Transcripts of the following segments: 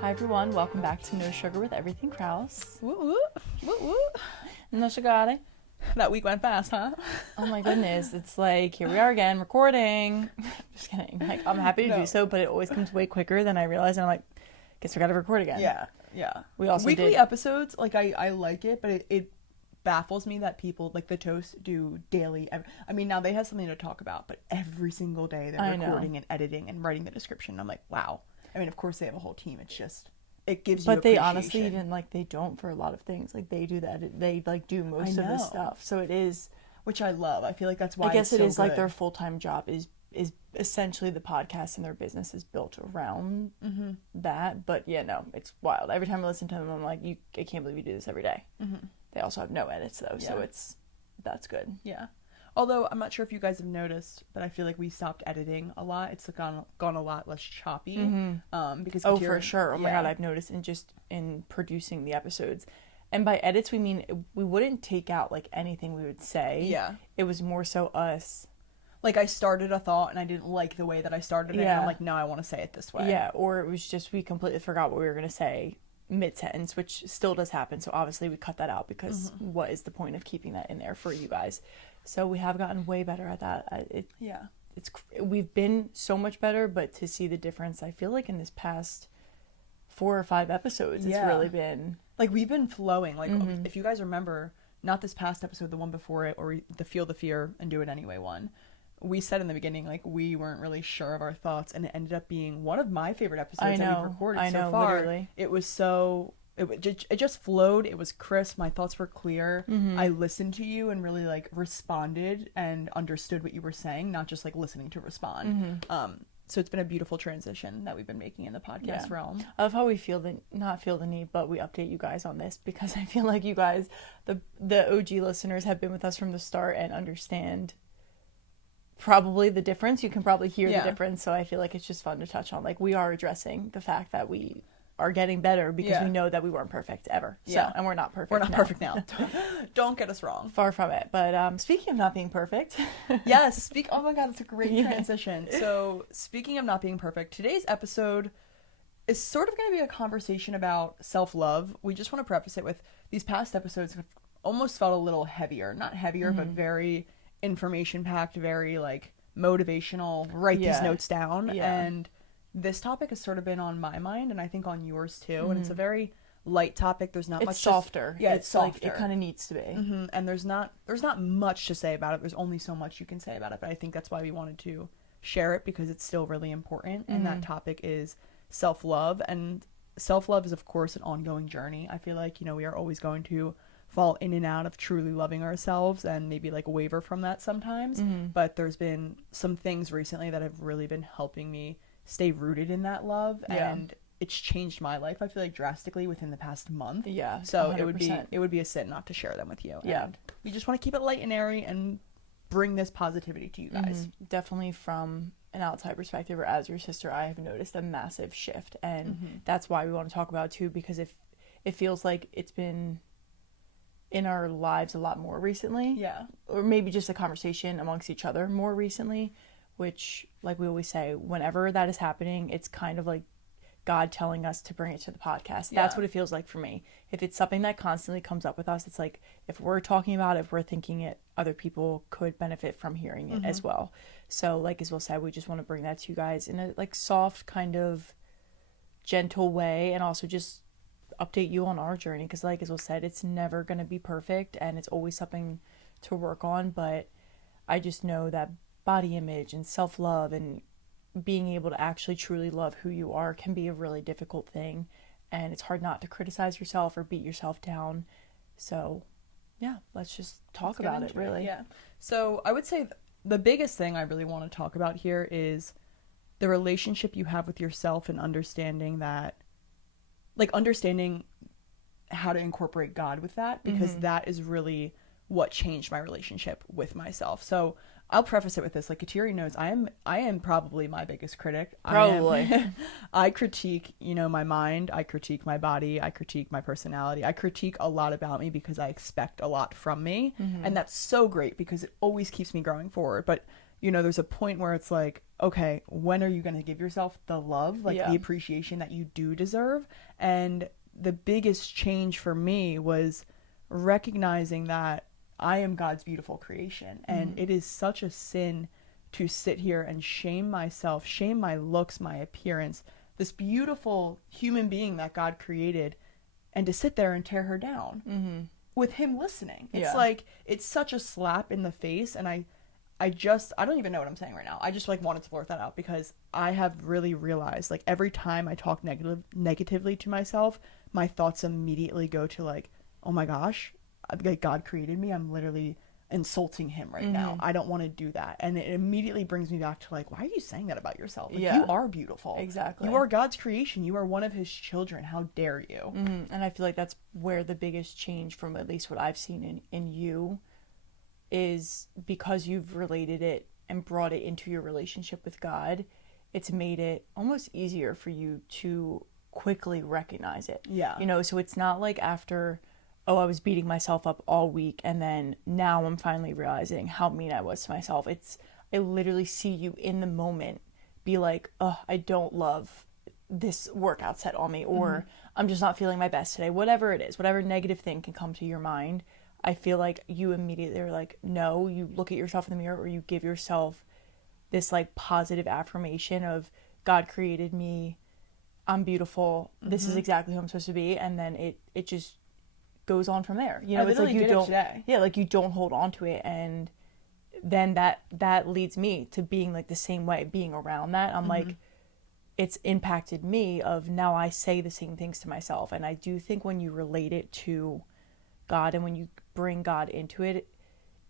Hi everyone, welcome back to No Sugar with Everything Krause. Woo woo, woo woo. No sugar. That week went fast, huh? Oh my goodness, it's like, here we are again, recording. Just kidding. Like, I'm happy to do so, but it always comes way quicker than I realize, and I'm like, guess we gotta record again. Yeah. We also Weekly did episodes, like, I like it, but it baffles me that people, like, the Toast do daily. I mean, now they have something to talk about, but every single day they're recording and editing and writing the description. I'm like, wow. I mean, of course they have a whole team. It's just, it gives you But they appreciation. honestly even, like, they don't for a lot of things. Like, they do the edit, they, like, do most of the stuff. So it is... Which I love. I feel like that's why I guess it's it so is good. like their full-time job is essentially the podcast, and their business is built around that. But yeah, no, it's wild. Every time I listen to them, I'm like, I can't believe you do this every day. They also have no edits though, so that's good. Yeah. Although I'm not sure if you guys have noticed, but I feel like we stopped editing a lot. It's gone a lot less choppy. Because for sure. Oh my god, I've noticed in producing the episodes. And by edits, we mean we wouldn't take out, like, anything we would say. Yeah. It was more so us. Like, I started a thought, and I didn't like the way that I started it, and I'm like, no, I want to say it this way. Yeah, or it was just we completely forgot what we were going to say mid-sentence, which still does happen. So, obviously, we cut that out because what is the point of keeping that in there for you guys? So, we have gotten way better at that. We've been so much better, but to see the difference, I feel like in this past 4 or 5 episodes, it's really been... Like, we've been flowing. Like, if you guys remember, not this past episode, the one before it, or the Feel the Fear and Do It Anyway one, we said in the beginning, like, we weren't really sure of our thoughts, and it ended up being one of my favorite episodes that we've recorded so far. Literally. It was so... It just flowed. It was crisp. My thoughts were clear. I listened to you and really, like, responded and understood what you were saying, not just, like, listening to respond. So it's been a beautiful transition that we've been making in the podcast realm. I love how we not feel the need, but we update you guys on this, because I feel like you guys, the OG listeners, have been with us from the start and understand probably the difference. You can probably hear the difference. So I feel like it's just fun to touch on. Like, we are addressing the fact that we are getting better because we know that we weren't perfect ever. So, and we're not perfect. We're not perfect now. Don't get us wrong. Far from it. But speaking of not being perfect. Yes. Oh my God, it's a great transition. So speaking of not being perfect, today's episode is sort of going to be a conversation about self-love. We just want to preface it with these past episodes have almost felt a little heavier. Not heavier, but very information-packed, very, like, motivational. Write these notes down. And this topic has sort of been on my mind, and I think on yours too. And it's a very light topic. There's not much. It's softer. It's softer. Like, it kind of needs to be. And there's not much to say about it. There's only so much you can say about it. But I think that's why we wanted to share it, because it's still really important. And that topic is self-love. And self-love is, of course, an ongoing journey. I feel like, we are always going to fall in and out of truly loving ourselves and maybe, like, waver from that sometimes. But there's been some things recently that have really been helping me stay rooted in that love, and it's changed my life, I feel like, drastically within the past month. So 100%. it would be a sin not to share them with you. And we just want to keep it light and airy and bring this positivity to you guys. Definitely from an outside perspective, or as your sister, I have noticed a massive shift, and that's why we want to talk about it too, because if it feels like it's been in our lives a lot more recently, or maybe just a conversation amongst each other more recently, which, like we always say, whenever that is happening, it's kind of like God telling us to bring it to the podcast. That's what it feels like for me. If it's something that constantly comes up with us, it's like, if we're talking about it, if we're thinking it, other people could benefit from hearing it as well. So, like Isabel said, we just want to bring that to you guys in a, like, soft, kind of gentle way, and also just update you on our journey, because, like Isabel said, it's never going to be perfect, and it's always something to work on. But I just know that body image and self-love and being able to actually truly love who you are can be a really difficult thing, and it's hard not to criticize yourself or beat yourself down. So let's just talk about it, really. So I would say the biggest thing I really want to talk about here is the relationship you have with yourself, and understanding that, like, understanding how to incorporate God with that, because that is really what changed my relationship with myself. So I'll preface it with this. Like, Kateri knows, I am probably my biggest critic. Probably. I critique, my mind. I critique my body. I critique my personality. I critique a lot about me because I expect a lot from me. And that's so great, because it always keeps me growing forward. But you know, there's a point where it's like, okay, when are you going to give yourself the love, like the appreciation that you do deserve? And the biggest change for me was recognizing that I am God's beautiful creation. And it is such a sin to sit here and shame myself, shame my looks, my appearance, this beautiful human being that God created, and to sit there and tear her down with him listening. It's like, it's such a slap in the face. And I don't even know what I'm saying right now. I just like wanted to blurt that out because I have really realized, like, every time I talk negatively to myself, my thoughts immediately go to like, oh my gosh, like God created me. I'm literally insulting him right now. I don't want to do that. And it immediately brings me back to like, why are you saying that about yourself? Like, you are beautiful. Exactly. You are God's creation. You are one of his children. How dare you? And I feel like that's where the biggest change from at least what I've seen in you is, because you've related it and brought it into your relationship with God. It's made it almost easier for you to quickly recognize it. Yeah. You know, so it's not like after, oh, I was beating myself up all week and then now I'm finally realizing how mean I was to myself. I literally see you in the moment be like, oh, I don't love this workout set on me, or I'm just not feeling my best today. Whatever it is, whatever negative thing can come to your mind, I feel like you immediately are like, no, you look at yourself in the mirror, or you give yourself this like positive affirmation of, God created me, I'm beautiful, this is exactly who I'm supposed to be, and then it just goes on from there. You know, it's like you don't, like you don't hold on to it, and then that leads me to being like the same way, being around that. I'm like, it's impacted me of now I say the same things to myself. And I do think when you relate it to God and when you bring God into it,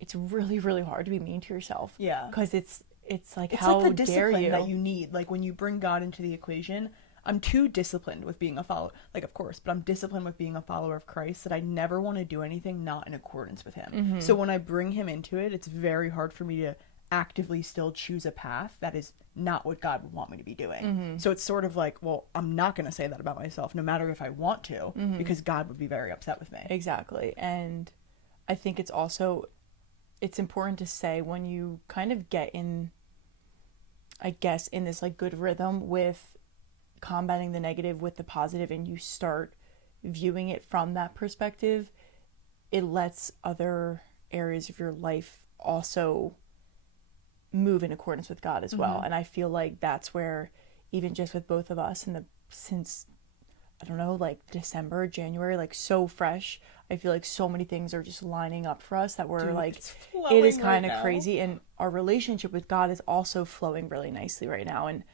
it's really, really hard to be mean to yourself. Yeah. Because it's like, it's how like the dare discipline you? that you need. Like when you bring God into the equation, I'm too disciplined with being a follower, like, of course, but I'm disciplined with being a follower of Christ that I never want to do anything not in accordance with him. So when I bring him into it, it's very hard for me to actively still choose a path that is not what God would want me to be doing. So it's sort of like, well, I'm not going to say that about myself, no matter if I want to, because God would be very upset with me. Exactly. And I think it's important to say when you kind of get in, I guess, in this like good rhythm with combating the negative with the positive, and you start viewing it from that perspective, it lets other areas of your life also move in accordance with God as well. And I feel like that's where, even just with both of us since I don't know, like December, January, like so fresh, I feel like so many things are just lining up for us that we're like, it is kind of crazy. And our relationship with God is also flowing really nicely right now. And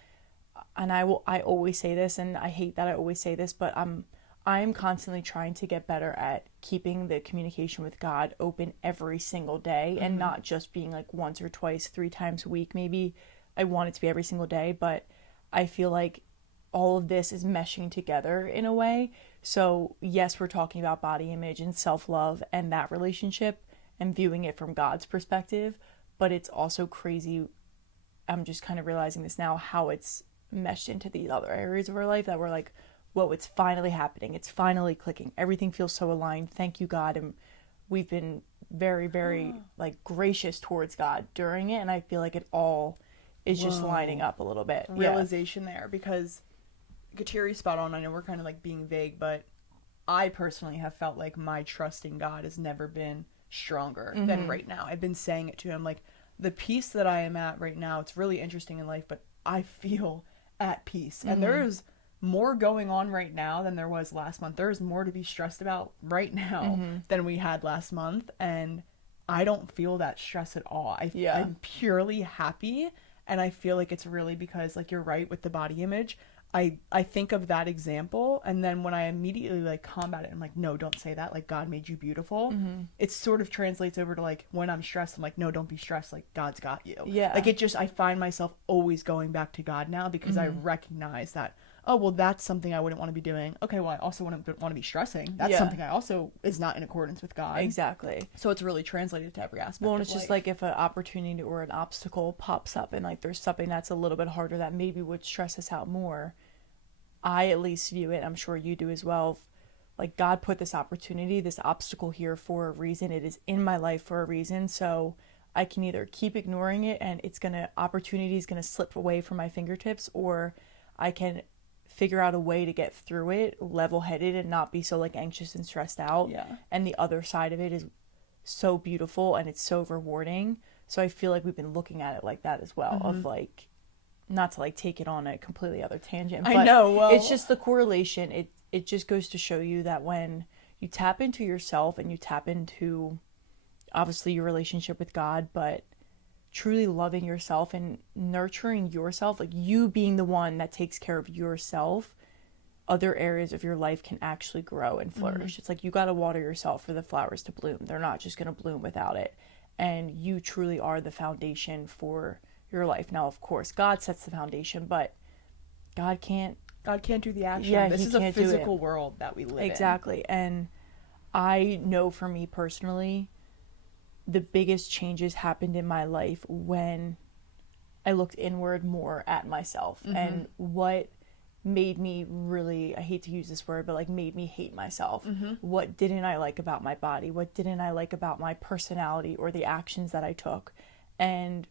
I always say this, and I hate that I always say this, but I'm constantly trying to get better at keeping the communication with God open every single day, and not just being like once or twice, 3 times a week. Maybe I want it to be every single day, but I feel like all of this is meshing together in a way. So yes, we're talking about body image and self-love and that relationship and viewing it from God's perspective, but it's also crazy. I'm just kind of realizing this now, how it's meshed into these other areas of our life that we're like, whoa, it's finally happening. It's finally clicking. Everything feels so aligned. Thank you, God. And we've been very, very like gracious towards God during it. And I feel like it all is just lining up a little bit. Realization there, because Katiri's spot on. I know we're kind of like being vague, but I personally have felt like my trust in God has never been stronger than right now. I've been saying it to him, like, the peace that I am at right now, it's really interesting in life, but I feel at peace. And there's more going on right now than there was last month. There's more to be stressed about right now than we had last month. And I don't feel that stress at all. I'm purely happy. And I feel like it's really because, like, you're right with the body image. I think of that example, and then when I immediately like combat it, I'm like, no, don't say that, like, God made you beautiful. It sort of translates over to like, when I'm stressed, I'm like, no, don't be stressed, like, God's got you. Like, it just, I find myself always going back to God now, because I recognize that, oh, well, that's something I wouldn't want to be doing. Okay, well, I also wouldn't want to be stressing. That's something I also is not in accordance with God. Exactly. So it's really translated to every aspect well, and of it's just life. like if an opportunity or an obstacle pops up and like there's something that's a little bit harder that maybe would stress us out more, I at least view it, I'm sure you do as well, like, God put this opportunity, this obstacle here for a reason. It is in my life for a reason. So I can either keep ignoring it and opportunity is gonna slip away from my fingertips, or I can figure out a way to get through it level-headed and not be so like anxious and stressed out. Yeah. And the other side of it is so beautiful and it's so rewarding. So I feel like we've been looking at it like that as well, of like, not to like take it on a completely other tangent, but I know, well, it's just the correlation. It just goes to show you that when you tap into yourself and you tap into obviously your relationship with God, but truly loving yourself and nurturing yourself, like you being the one that takes care of yourself, other areas of your life can actually grow and flourish. It's like you got to water yourself for the flowers to bloom. They're not just going to bloom without it. And you truly are the foundation for your life. Now, of course, God sets the foundation, but God can't do the action. Yeah, this he is a can't do it. physical world that we live in. Exactly. And I know for me personally, the biggest changes happened in my life when I looked inward more at myself and what made me really, I hate to use this word, but like made me hate myself. What didn't I like about my body? What didn't I like about my personality or the actions that I took? And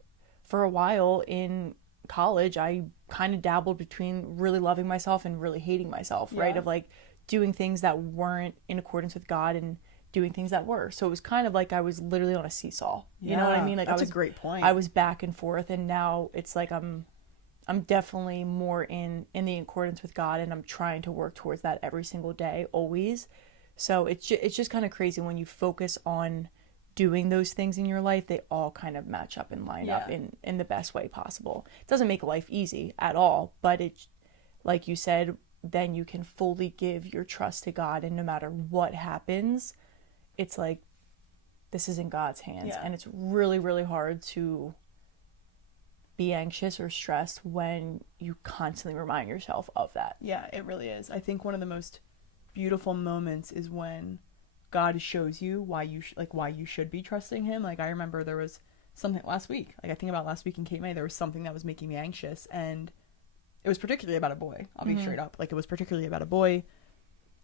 for a while in college, I kind of dabbled between really loving myself and really hating myself, right? Of like doing things that weren't in accordance with God and doing things that were. So it was kind of like I was literally on a seesaw. You know what I mean? Like that's a great point. I was back and forth, and now it's like I'm definitely more in the accordance with God, and I'm trying to work towards that every single day, always. So it's just kind of crazy when you focus on doing those things in your life, they all kind of match up and line up in the best way possible. It doesn't make life easy at all, but it, like you said, then you can fully give your trust to God, and no matter what happens, it's like, this is in God's hands. And it's really, really hard to be anxious or stressed when you constantly remind yourself of that. Yeah, it really is. I think one of the most beautiful moments is when God shows you why you should be trusting him. Like I remember there was something last week, like I think about last week in Cape May, there was something that was making me anxious, and it was particularly about a boy. I'll be straight up. Like it was particularly about a boy.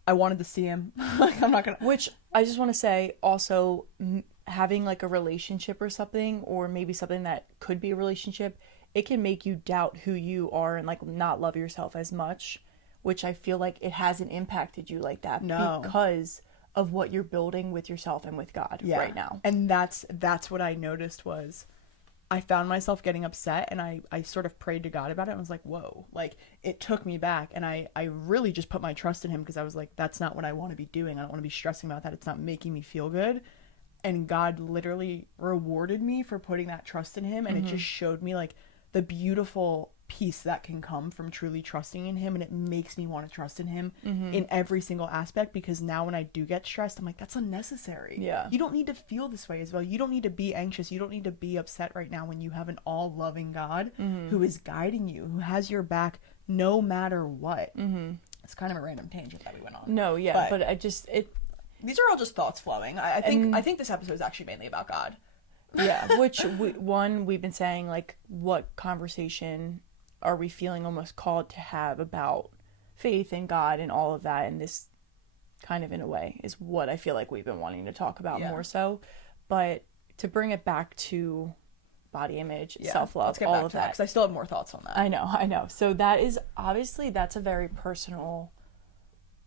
I wanted to see him. Like I'm not gonna. Which I just want to say also, having like a relationship or something, or maybe something that could be a relationship, it can make you doubt who you are and like not love yourself as much, which I feel like it hasn't impacted you like that. No. Because of what you're building with yourself and with God right now. And that's what I noticed was I found myself getting upset, and I sort of prayed to God about it and was like, whoa, like it took me back, and I really just put my trust in him, because I was like, that's not what I want to be doing. I don't want to be stressing about that. It's not making me feel good. And God literally rewarded me for putting that trust in him, and it just showed me like the beautiful peace that can come from truly trusting in him, and it makes me want to trust in him in every single aspect, because now when I do get stressed, I'm like, that's unnecessary. You don't need to feel this way as well. You don't need to be anxious. You don't need to be upset right now when you have an all-loving God who is guiding you, who has your back no matter what. It's kind of a random tangent that we went on. No, but I just these are all just thoughts flowing. I think this episode is actually mainly about God. Which we've been saying, like, what conversation are we feeling almost called to have about faith in God and all of that, and this kind of in a way is what I feel like we've been wanting to talk about more so. But to bring it back to body image, self-love, all of that, because I still have more thoughts on that. I know. So that is obviously, that's a very personal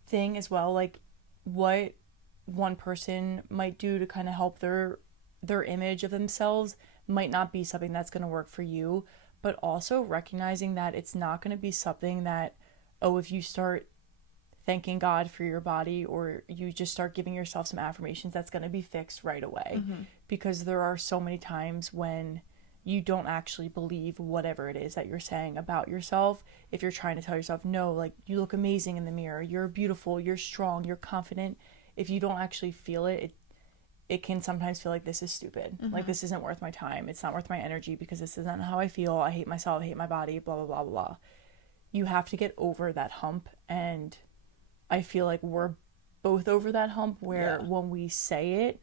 thing as well. Like what one person might do to kind of help their image of themselves might not be something that's going to work for you, but also recognizing that it's not going to be something that, if you start thanking God for your body, or you just start giving yourself some affirmations, that's going to be fixed right away. Because there are so many times when you don't actually believe whatever it is that you're saying about yourself. If you're trying to tell yourself, no, like, you look amazing in the mirror, you're beautiful, you're strong, you're confident, if you don't actually feel it, it can sometimes feel like, this is stupid. Like, this isn't worth my time. It's not worth my energy, because this isn't how I feel. I hate myself. I hate my body, blah, blah, blah, blah. You have to get over that hump. And I feel like we're both over that hump where when we say it,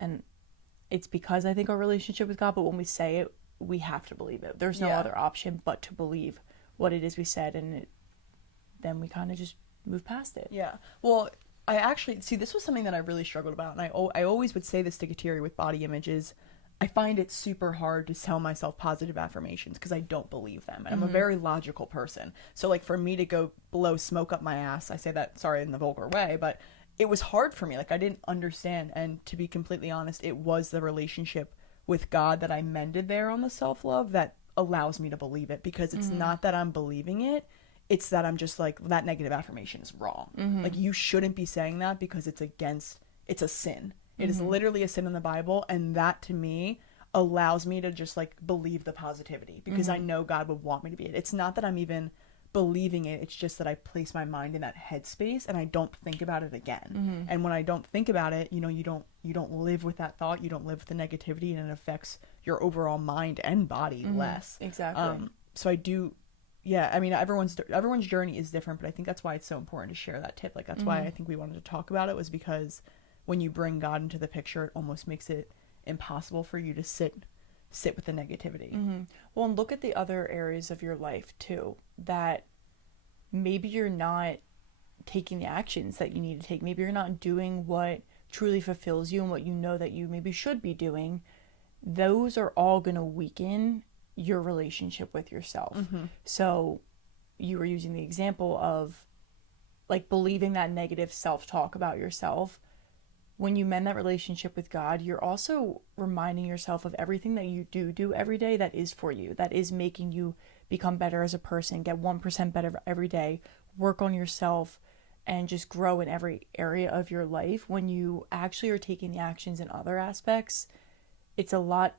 and it's because I think our relationship with God, but when we say it, we have to believe it. There's no other option but to believe what it is we said. And then we kind of just move past it. Yeah. Well, I actually, see, this was something that I really struggled about, and I always would say this to Kateri with body images. I find it super hard to tell myself positive affirmations because I don't believe them. And I'm a very logical person. So like for me to go blow smoke up my ass, I say that, sorry, in the vulgar way, but it was hard for me. Like I didn't understand. And to be completely honest, it was the relationship with God that I mended there on the self-love that allows me to believe it, because it's not that I'm believing it. It's that I'm just like, that negative affirmation is wrong. Like you shouldn't be saying that because it's a sin. It is literally a sin in the Bible, and that to me allows me to just like believe the positivity because I know God would want me to be it. It's not that I'm even believing it, it's just that I place my mind in that headspace and I don't think about it again. And when I don't think about it, you know, you don't live with that thought, you don't live with the negativity, and it affects your overall mind and body less. Exactly. So I do, yeah, I mean, everyone's journey is different, but I think that's why it's so important to share that tip. Like that's why I think we wanted to talk about it, was because when you bring God into the picture, it almost makes it impossible for you to sit with the negativity. Well, and look at the other areas of your life too, that maybe you're not taking the actions that you need to take. Maybe you're not doing what truly fulfills you and what you know that you maybe should be doing. Those are all going to weaken your relationship with yourself. So you were using the example of like believing that negative self-talk about yourself. When you mend that relationship with God, you're also reminding yourself of everything that you do every day that is for you, that is making you become better as a person, get 1% better every day, work on yourself, and just grow in every area of your life. When you actually are taking the actions in other aspects, it's a lot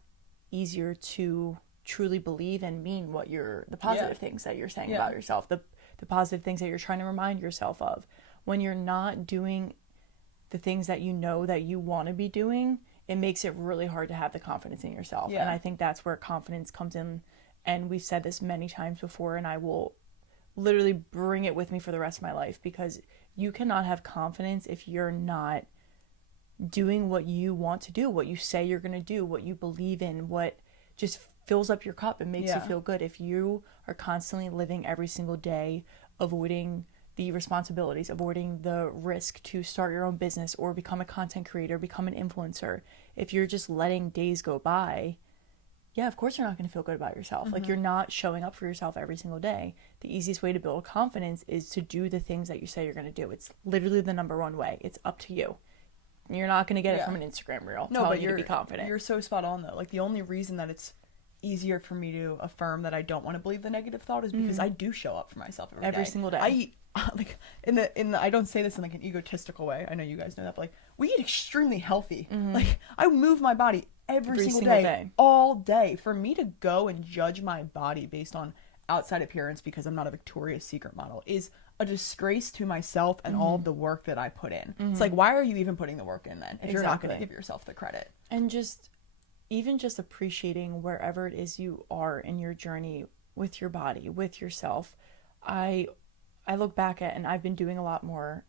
easier to truly believe and mean what the positive things that you're saying about yourself, the positive things that you're trying to remind yourself of. When you're not doing the things that you know that you want to be doing, it makes it really hard to have the confidence in yourself. And I think that's where confidence comes in. And we've said this many times before, and I will literally bring it with me for the rest of my life, because you cannot have confidence if you're not doing what you want to do, what you say you're going to do, what you believe in, what just fills up your cup and makes you feel good. If you are constantly living every single day avoiding the responsibilities, avoiding the risk to start your own business or become a content creator, become an influencer, if you're just letting days go by, of course you're not going to feel good about yourself. Like you're not showing up for yourself every single day. The easiest way to build confidence is to do the things that you say you're going to do. It's literally the number one way. It's up to you. You're not going to get it from an Instagram reel telling you to be confident. You're so spot on though. Like the only reason that it's easier for me to affirm that I don't want to believe the negative thought is because I do show up for myself every single day. I eat like in the I don't say this in like an egotistical way. I know you guys know that, but like we eat extremely healthy. Like I move my body every single day, all day. For me to go and judge my body based on outside appearance because I'm not a Victoria's Secret model is a disgrace to myself and all of the work that I put in. It's like, why are you even putting the work in then if you're not going to give yourself the credit? And even just appreciating wherever it is you are in your journey with your body, with yourself. I look back at, and I've been doing a lot more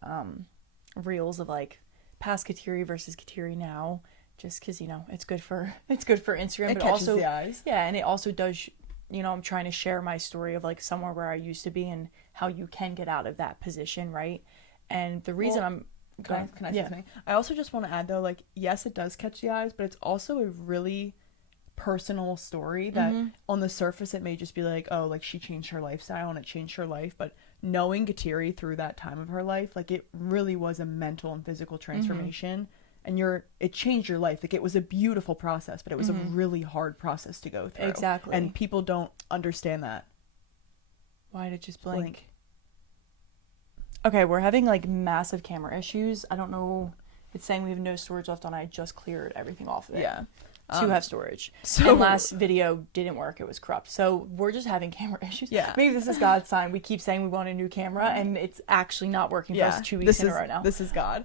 reels of like past Kateri versus Kateri now, just because, you know, it's good for Instagram. It but catches also the eyes. Yeah, and it also does, you know, I'm trying to share my story of like somewhere where I used to be and how you can get out of that position, right? And the reason Can I say something? I also just want to add though, like, yes, it does catch the eyes, but it's also a really personal story that on the surface it may just be like, oh, like she changed her lifestyle and it changed her life, but knowing Kateri through that time of her life, like it really was a mental and physical transformation, and it changed your life. Like it was a beautiful process, but it was a really hard process to go through. Exactly. And people don't understand that. Why did it just blink? Okay, we're having like massive camera issues. I don't know. It's saying we have no storage left on. I just cleared everything off of it. Yeah. To have storage. So and last video didn't work. It was corrupt. So we're just having camera issues. Yeah. Maybe this is God's sign. We keep saying we want a new camera and it's actually not working for us 2 weeks in a row now. This is God.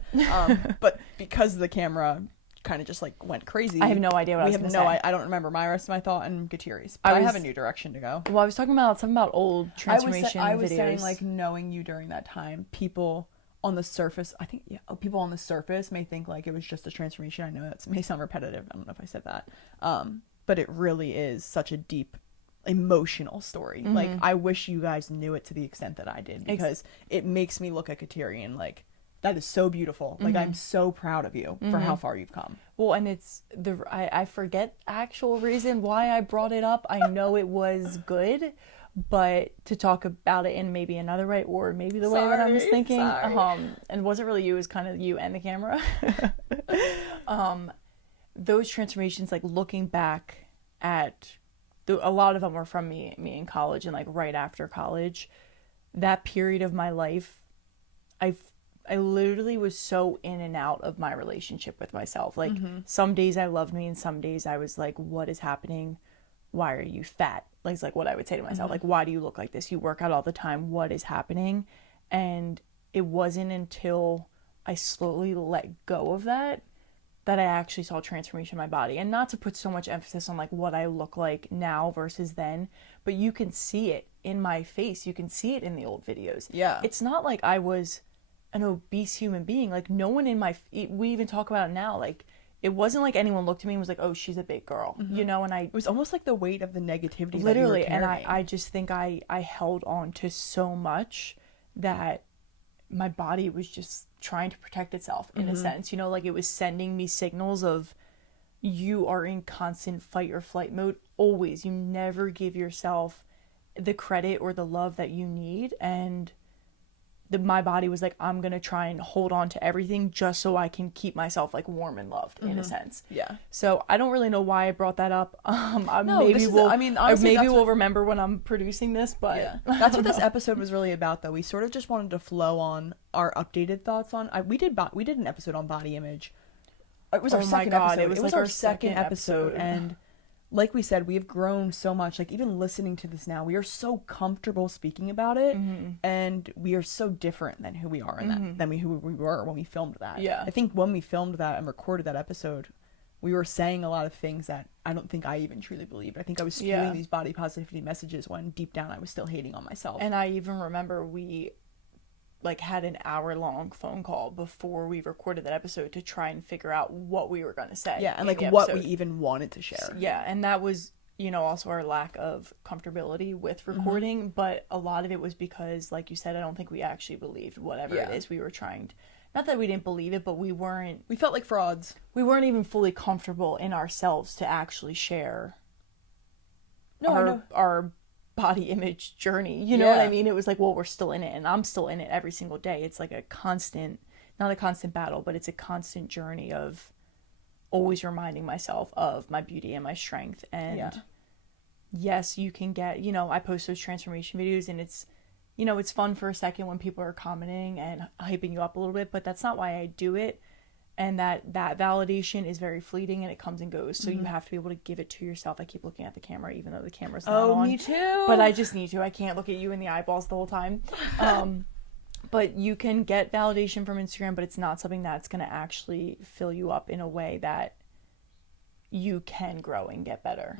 But because the camera kind of just like went crazy. I have no idea what I was going to say. I don't remember my rest of my thought and Kateri's. But I have a new direction to go. Well, I was talking about something about old transformation videos. I was saying like knowing you during that time, people on the surface, I think people on the surface may think like it was just a transformation. I know that may sound repetitive. I don't know if I said that. But it really is such a deep emotional story. Like I wish you guys knew it to the extent that I did, because it makes me look at Kateri and like that is so beautiful. Like, I'm so proud of you for how far you've come. Well, and it's I forget actual reason why I brought it up. I know it was good, but to talk about it in maybe another way, or maybe the way that I was thinking, and it wasn't really you, it was kind of you and the camera. Those transformations, like looking back at a lot of them were from me in college and like right after college. That period of my life, I literally was so in and out of my relationship with myself. Like some days I loved me and some days I was like, what is happening? Why are you fat? Like, it's like what I would say to myself, like, why do you look like this? You work out all the time. What is happening? And it wasn't until I slowly let go of that I actually saw transformation in my body. And not to put so much emphasis on like what I look like now versus then, but you can see it in my face. You can see it in the old videos. Yeah. It's not like I was an obese human being. Like no one in we even talk about it now. Like it wasn't like anyone looked at me and was like, oh, she's a big girl, you know? And it was almost like the weight of the negativity literally, that you were carrying. And I just think I held on to so much that my body was just trying to protect itself in a sense, you know, like it was sending me signals of you are in constant fight or flight mode always. You never give yourself the credit or the love that you need. And my body was like, I'm gonna try and hold on to everything just so I can keep myself like warm and loved in a sense. Yeah. So I don't really know why I brought that up. No, maybe honestly, we'll remember when I'm producing this, but yeah. That's what this episode was really about, though. We sort of just wanted to flow on our updated thoughts on. We did an episode on body image. It was our second episode. It was our second episode, and like we said, we have grown so much. Like even listening to this now, we are so comfortable speaking about it, and we are so different than who we are in that than who we were when we filmed that. Yeah, I think when we filmed that and recorded that episode, we were saying a lot of things that I don't think I even truly believed. I think I was spewing these body positivity messages when deep down I was still hating on myself. And I even remember we like had an hour-long phone call before we recorded that episode to try and figure out what we were going to say. Yeah, and like what we even wanted to share. Yeah, and that was, you know, also our lack of comfortability with recording, but a lot of it was because, like you said, I don't think we actually believed whatever it is we were trying to. Not that we didn't believe it, but we felt like frauds. We weren't even fully comfortable in ourselves to actually share our body image journey. You know what I mean? It was like, well, we're still in it, and I'm still in it every single day. It's like a constant, not a constant battle, but it's a constant journey of always reminding myself of my beauty and my strength. And yes, you can get, you know, I post those transformation videos, and it's, you know, it's fun for a second when people are commenting and hyping you up a little bit, but that's not why I do it. And that validation is very fleeting and it comes and goes. So you have to be able to give it to yourself. I keep looking at the camera even though the camera's not on. Oh, me too. But I just need to. I can't look at you in the eyeballs the whole time. But you can get validation from Instagram, but it's not something that's going to actually fill you up in a way that you can grow and get better.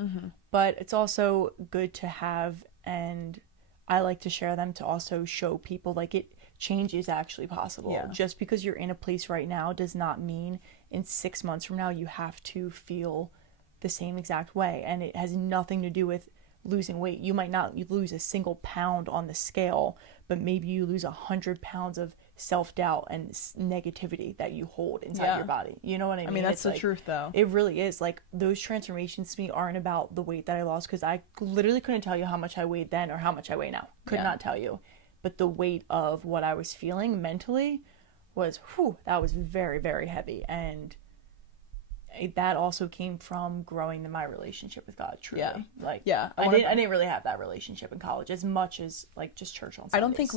But it's also good to have, and I like to share them to also show people like change is actually possible. Just because you're in a place right now does not mean in 6 months from now you have to feel the same exact way. And it has nothing to do with losing weight. You might not lose a single pound on the scale, but maybe you lose 100 pounds of self-doubt and negativity that you hold inside your body. You know what I mean? I mean, that's the truth, though. It really is. Like, those transformations to me aren't about the weight that I lost, because I literally couldn't tell you how much I weighed then or how much I weigh now. Could not tell you. But the weight of what I was feeling mentally was, that was very, very heavy. And that also came from growing my relationship with God, truly. I didn't really have that relationship in college as much as, like, just church on Sundays. I don't think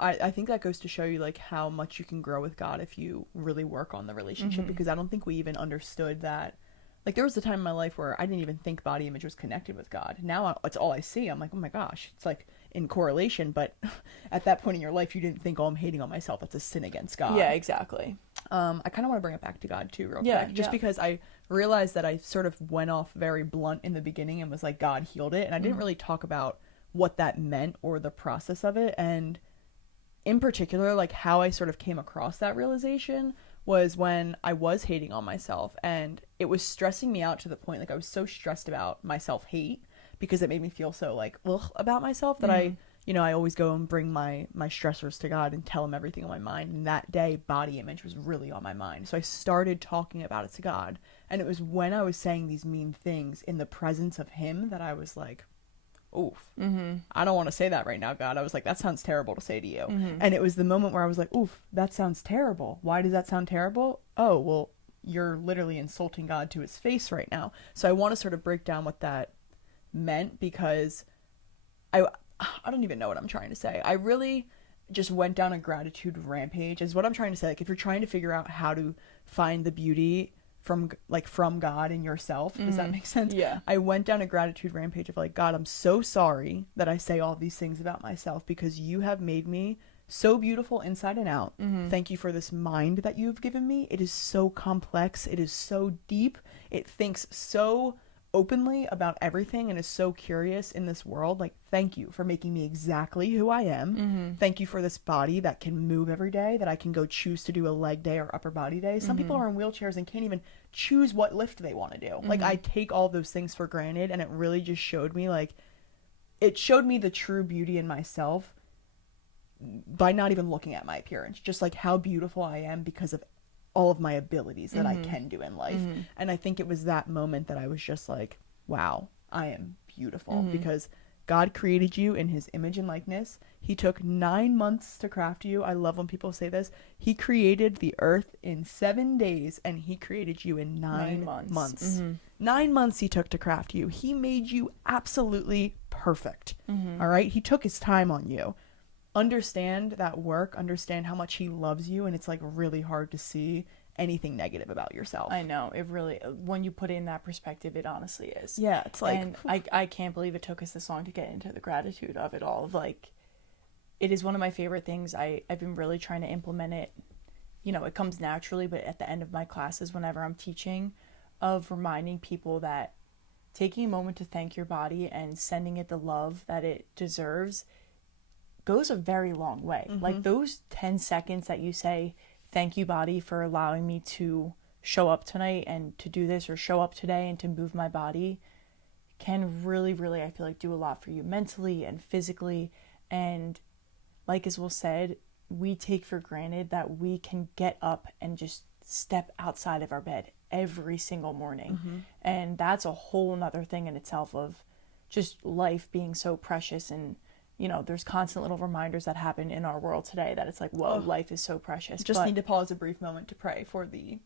I think that goes to show you, like, how much you can grow with God if you really work on the relationship, because I don't think we even understood that. Like, there was a time in my life where I didn't even think body image was connected with God. Now it's all I see. I'm like, oh my gosh, it's like in correlation, but at that point in your life, you didn't think, oh, I'm hating on myself. That's a sin against God. Yeah, exactly. I kind of want to bring it back to God too, real quick. Just because I realized that I sort of went off very blunt in the beginning and was like, God healed it. And I didn't really talk about what that meant or the process of it. And in particular, like, how I sort of came across that realization was when I was hating on myself, and it was stressing me out to the point, like, I was so stressed about my self-hate because it made me feel so, like, ugh, about myself that I you know, I always go and bring my stressors to God and tell him everything on my mind. And that day, body image was really on my mind. So I started talking about it to God. And it was when I was saying these mean things in the presence of him that I was like, oof, I don't want to say that right now, God. I was like, that sounds terrible to say to you. And it was the moment where I was like, oof, that sounds terrible. Why does that sound terrible? Oh, well, you're literally insulting God to his face right now. So I want to sort of break down what that meant, because I don't even know what I'm trying to say. I really just went down a gratitude rampage is what I'm trying to say. Like, if you're trying to figure out how to find the beauty from God in yourself, does that make sense? Yeah. I went down a gratitude rampage of like, God, I'm so sorry that I say all these things about myself, because you have made me so beautiful inside and out. Thank you for this mind that you've given me. It is so complex. It is so deep. It thinks so openly about everything and is so curious in this world. Like, thank you for making me exactly who I am. Thank you for this body that can move every day, that I can go choose to do a leg day or upper body day. Some people are in wheelchairs and can't even choose what lift they want to do. Like, I take all those things for granted, and it really just showed me, like, it showed me the true beauty in myself by not even looking at my appearance, just like how beautiful I am because of all of my abilities that I can do in life. And I think it was that moment that I was just like, wow, I am beautiful, because God created you in his image and likeness. He took 9 months to craft you. I love when people say this. He created the earth in 7 days, and he created you in 9 months. 9 months he took to craft you. He made you absolutely perfect. All right? He took his time on you. Understand that work, understand how much he loves you, and it's like really hard to see anything negative about yourself. I know, it really, when you put it in that perspective, it honestly is. Yeah, it's like, and I can't believe it took us this long to get into the gratitude of it all. Like, it is one of my favorite things. I've been really trying to implement it. You know, it comes naturally, but at the end of my classes, whenever I'm teaching, of reminding people that taking a moment to thank your body and sending it the love that it deserves goes a very long way. Like, those 10 seconds that you say, thank you, body, for allowing me to show up tonight and to do this, or show up today and to move my body, can really, really, I feel like, do a lot for you mentally and physically. And like as Will said, we take for granted that we can get up and just step outside of our bed every single morning. And that's a whole nother thing in itself, of just life being so precious. And you know, there's constant little reminders that happen in our world today that it's like, whoa, life is so precious. Just need to pause a brief moment to pray for the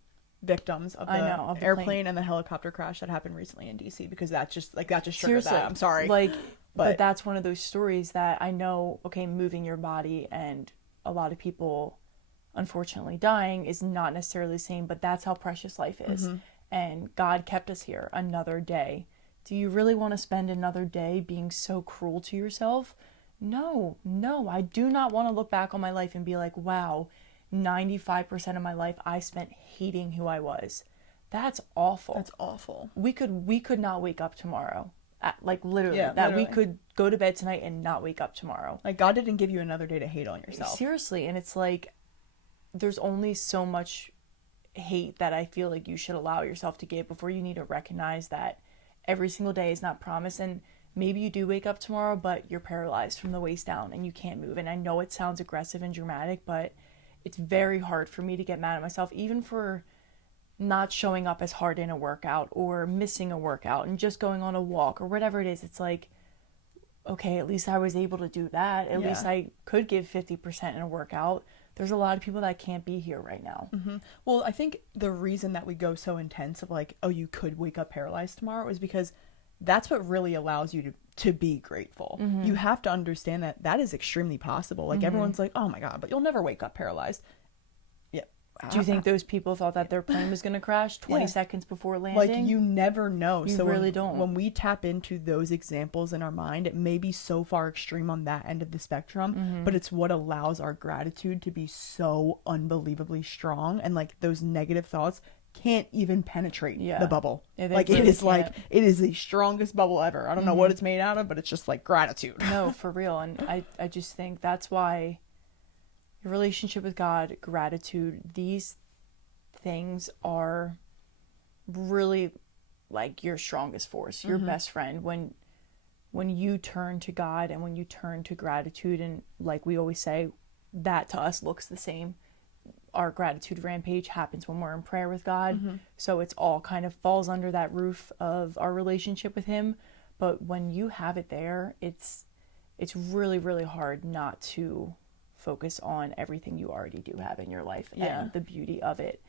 victims of the airplane and the helicopter crash that happened recently in DC, because that just triggered that. I'm sorry. Like, but that's one of those stories that I know, okay, moving your body and a lot of people unfortunately dying is not necessarily the same, but that's how precious life is. And God kept us here another day. Do you really want to spend another day being so cruel to yourself? No, I do not want to look back on my life and be like, wow, 95% of my life I spent hating who I was. That's awful. That's awful. We could not wake up tomorrow. Like, literally. Yeah, that literally. we could go to bed tonight and not wake up tomorrow. Like, God didn't give you another day to hate on yourself. Seriously. And it's like, there's only so much hate that I feel like you should allow yourself to give before you need to recognize that every single day is not promised. And maybe you do wake up tomorrow, but you're paralyzed from the waist down and you can't move. And I know it sounds aggressive and dramatic, but it's very hard for me to get mad at myself, even for not showing up as hard in a workout or missing a workout and just going on a walk or whatever it is. It's like, okay, at least I was able to do that. At least I could give 50% in a workout. There's a lot of people that can't be here right now. Well, I think the reason that we go so intense of like, oh, you could wake up paralyzed tomorrow, is because that's what really allows you to be grateful. You have to understand that that is extremely possible. Like, everyone's like, oh my God, but you'll never wake up paralyzed. Yeah. Do you think those people thought that their plane was going to crash 20 seconds before landing? Like, you never know. You really don't. When we tap into those examples in our mind, it may be so far extreme on that end of the spectrum, but it's what allows our gratitude to be so unbelievably strong. And like, those negative thoughts can't even penetrate the bubble. Yeah, like, really it is can't. Like, it is the strongest bubble ever. I don't know what it's made out of, but it's just like gratitude. No, for real. And I just think that's why your relationship with God, gratitude, these things are really like your strongest force, your best friend. When when you turn to God and when you turn to gratitude, and like we always say, that to us looks the same. Our gratitude rampage happens when we're in prayer with God. So it's all kind of falls under that roof of our relationship with him. But when you have it there, it's really, really hard not to focus on everything you already do have in your life and the beauty of it,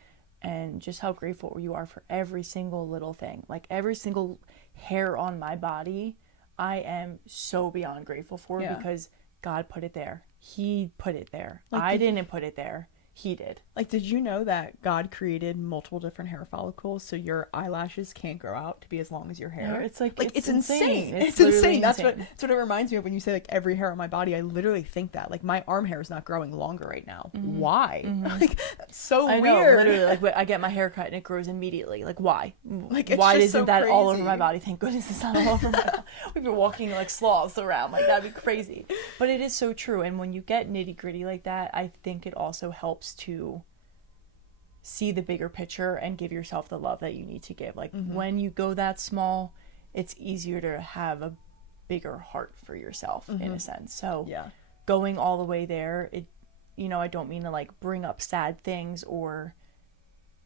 and just how grateful you are for every single little thing. Like every single hair on my body, I am so beyond grateful for because God put it there. He put it there. Like, I didn't put it there. He did. Like, did you know that God created multiple different hair follicles so your eyelashes can't grow out to be as long as your hair? It's like it's insane. It's insane. insane. That's what it reminds me of when you say like every hair on my body. I literally think that like my arm hair is not growing longer right now. Why? Like that's so I weird. know, literally, like I get my hair cut and it grows immediately. Like why? Like it's why just isn't so that crazy. all over my body? Thank goodness it's not all over my body. We've been walking like sloths around. Like that'd be crazy. But it is so true. And when you get nitty gritty like that, I think it also helps to see the bigger picture and give yourself the love that you need to give. Like when you go that small, it's easier to have a bigger heart for yourself in a sense. So going all the way there, it, you know, I don't mean to like bring up sad things or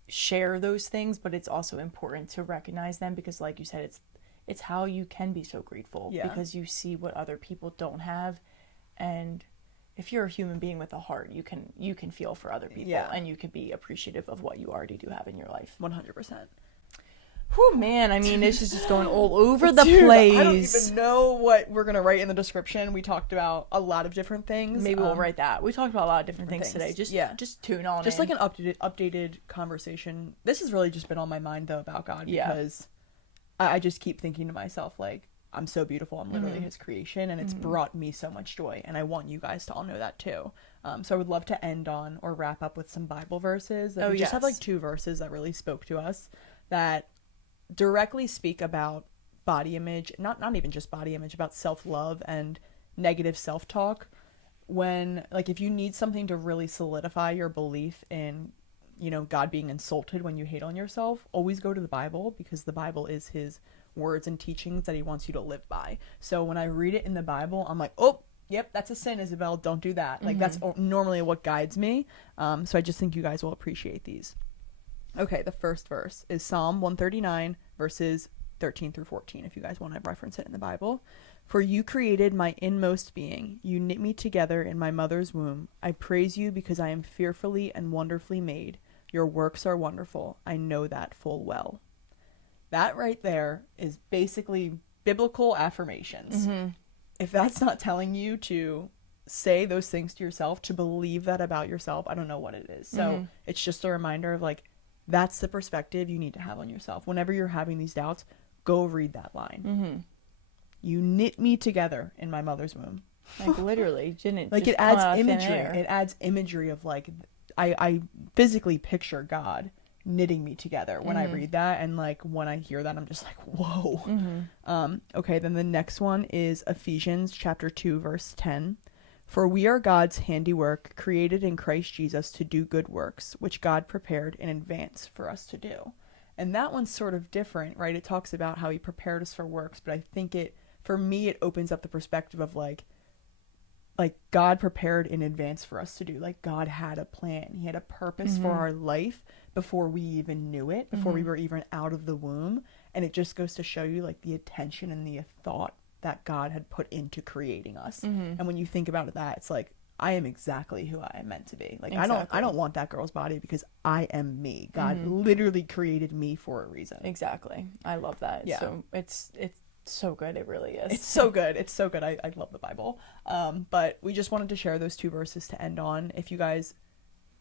share those things, but it's also important to recognize them because like you said, it's how you can be so grateful because you see what other people don't have. And if you're a human being with a heart, you can feel for other people and you can be appreciative of what you already do have in your life. 100%. Whew, man, I mean, this is just going all over the place. I don't even know what we're going to write in the description. We talked about a lot of different things. Maybe we'll write that. We talked about a lot of different things today. Just tune on just in. Like an updated conversation. This has really just been on my mind, though, about God because I just keep thinking to myself, like, I'm so beautiful. I'm literally his creation, and it's brought me so much joy, and I want you guys to all know that, too. So I would love to end on or wrap up with some Bible verses. We just have, like, 2 verses that really spoke to us that directly speak about body image, not even just body image, about self-love and negative self-talk. When, like, if you need something to really solidify your belief in, you know, God being insulted when you hate on yourself, always go to the Bible, because the Bible is his words and teachings that he wants you to live by. So when I read it in the Bible, I'm like, oh, yep, that's a sin, Isabel. Don't do that. Like, that's normally what guides me. So I just think you guys will appreciate these. Okay, the first verse is Psalm 139, verses 13 through 14, if you guys want to reference it in the Bible. For you created my inmost being. You knit me together in my mother's womb. I praise you because I am fearfully and wonderfully made. Your works are wonderful. I know that full well. That right there is basically biblical affirmations. If that's not telling you to say those things to yourself, to believe that about yourself, I don't know what it is. So it's just a reminder of like, that's the perspective you need to have on yourself. Whenever you're having these doubts, go read that line. You knit me together in my mother's womb. Like literally, didn't like just it adds come out of thin imagery. air. It adds imagery of like, I physically picture God knitting me together when I read that, and like when I hear that, I'm just like, whoa. Okay, then the next one is Ephesians chapter 2 verse 10. For we are God's handiwork, created in Christ Jesus to do good works, which God prepared in advance for us to do. And that one's sort of different, right? It talks about how he prepared us for works, but I think for me, it opens up the perspective of like God prepared in advance for us to do. Like God had a plan. He had a purpose for our life before we even knew it, before we were even out of the womb. And it just goes to show you like the attention and the thought that God had put into creating us. And when you think about that, it's like, I am exactly who I am meant to be. Like, I don't want that girl's body because I am me. God literally created me for a reason. Exactly. I love that. Yeah. So it's so good. It really is. It's so good. It's so good. I love the Bible. But we just wanted to share those 2 verses to end on. If you guys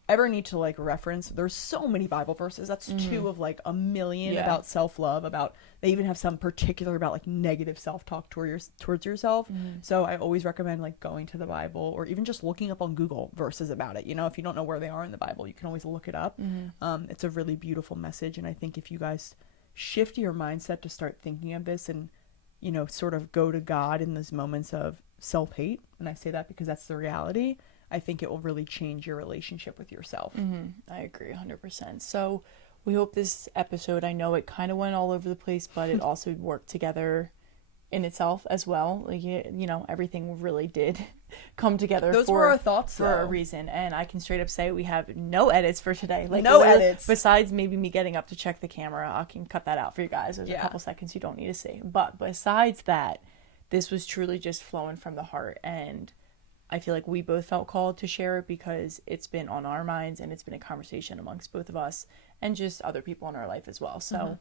ever need to like reference, there's so many Bible verses. That's 2 of like a million about self-love, about, they even have some particular about like negative self-talk towards yourself. So I always recommend like going to the Bible, or even just looking up on Google verses about it. You know, if you don't know where they are in the Bible, you can always look it up. It's a really beautiful message. And I think if you guys shift your mindset to start thinking of this and, you know, sort of go to God in those moments of self-hate, and I say that because that's the reality, I think it will really change your relationship with yourself. I agree 100%. So we hope this episode, I know it kind of went all over the place, but it also worked together in itself as well. Like, you know, everything really did come together. Those were our thoughts for a reason. And I can straight up say we have no edits for today. Like, no edits. Besides maybe me getting up to check the camera. I can cut that out for you guys. There's a couple seconds you don't need to see. But besides that, this was truly just flowing from the heart. And I feel like we both felt called to share it because it's been on our minds and it's been a conversation amongst both of us and just other people in our life as well. So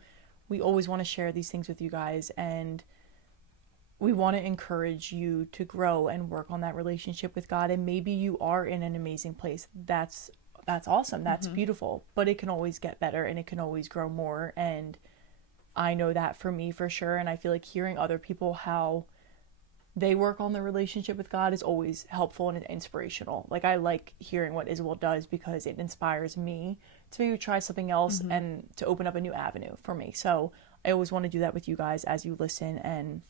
we always want to share these things with you guys, and we want to encourage you to grow and work on that relationship with God. And maybe you are in an amazing place. That's awesome. That's beautiful. But it can always get better and it can always grow more. And I know that for me, for sure. And I feel like hearing other people how they work on their relationship with God is always helpful and inspirational. Like, I like hearing what Isabel does because it inspires me to try something else and to open up a new avenue for me. So I always want to do that with you guys as you listen and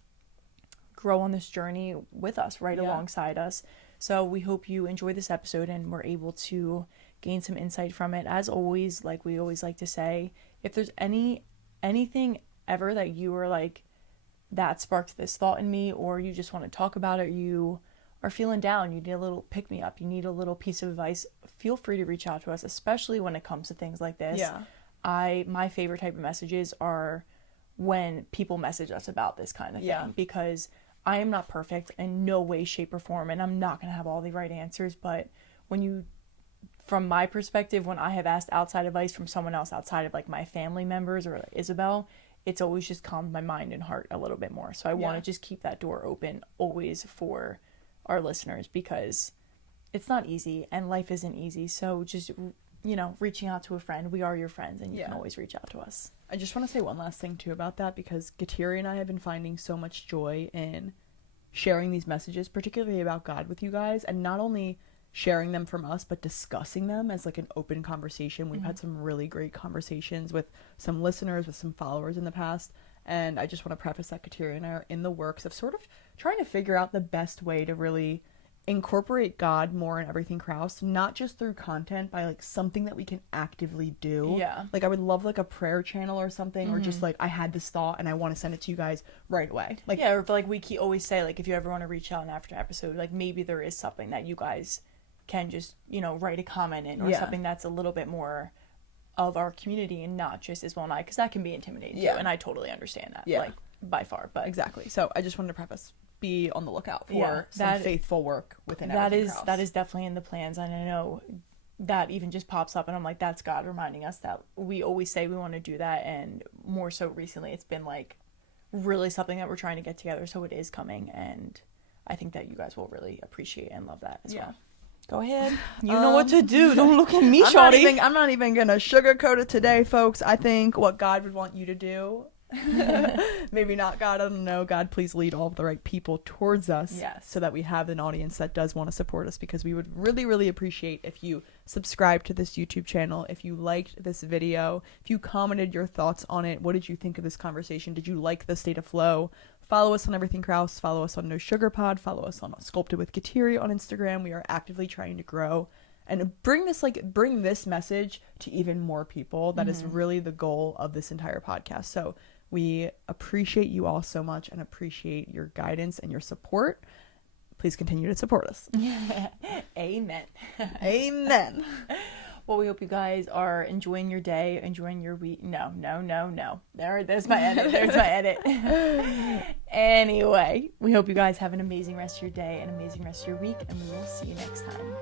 grow on this journey with us, right alongside us. So we hope you enjoy this episode and we're able to gain some insight from it. As always, like we always like to say, if there's anything ever that you are like, that sparked this thought in me, or you just want to talk about it, you are feeling down, you need a little pick me up, you need a little piece of advice, feel free to reach out to us, especially when it comes to things like this. My favorite type of messages are when people message us about this kind of thing, because I am not perfect in no way, shape, or form, and I'm not going to have all the right answers. But from my perspective, when I have asked outside advice from someone else outside of like my family members or Isabel, it's always just calmed my mind and heart a little bit more. So I want to just keep that door open always for our listeners, because it's not easy and life isn't easy. So just, you know, reaching out to a friend, we are your friends, and you can always reach out to us. I just want to say one last thing too about that, because Kateri and I have been finding so much joy in sharing these messages, particularly about God, with you guys, and not only sharing them from us, but discussing them as like an open conversation. We've had some really great conversations with some listeners, with some followers in the past, and I just want to preface that Kateri and I are in the works of sort of trying to figure out the best way to really incorporate God more in everything Krause, not just through content, by like something that we can actively do. Like, I would love like a prayer channel or something, or just like, I had this thought and I want to send it to you guys right away. Like, or like we always say, like, if you ever want to reach out after episode, like maybe there is something that you guys can just, you know, write a comment in, or something that's a little bit more of our community and not just Isabel and I, because that can be intimidating too, and I totally understand that, like, by far. But exactly. So I just wanted to preface, be on the lookout for some faithful work within that is definitely in the plans. And I know that even just pops up and I'm like, that's God reminding us that we always say we want to do that. And more so recently, it's been like really something that we're trying to get together. So it is coming, and I think that you guys will really appreciate and love that as well. Go ahead. You know what to do. Don't look at me, shawty. I'm not even going to sugarcoat it today, folks. I think what God would want you to do, maybe not God, I don't know. God, please lead all of the right people towards us, so that we have an audience that does want to support us, because we would really, really appreciate if you subscribe to this YouTube channel, if you liked this video, if you commented your thoughts on it. What did you think of this conversation? Did you like the state of flow? Follow us on Everything Krause. Follow us on No Sugar Pod. Follow us on Sculpted with Kateri on Instagram. We are actively trying to grow and bring this message to even more people. That is really the goal of this entire podcast. So we appreciate you all so much and appreciate your guidance and your support. Please continue to support us. Amen. Amen. Well, we hope you guys are enjoying your day, enjoying your week. No. There's my edit. Anyway, we hope you guys have an amazing rest of your day, an amazing rest of your week, and we will see you next time.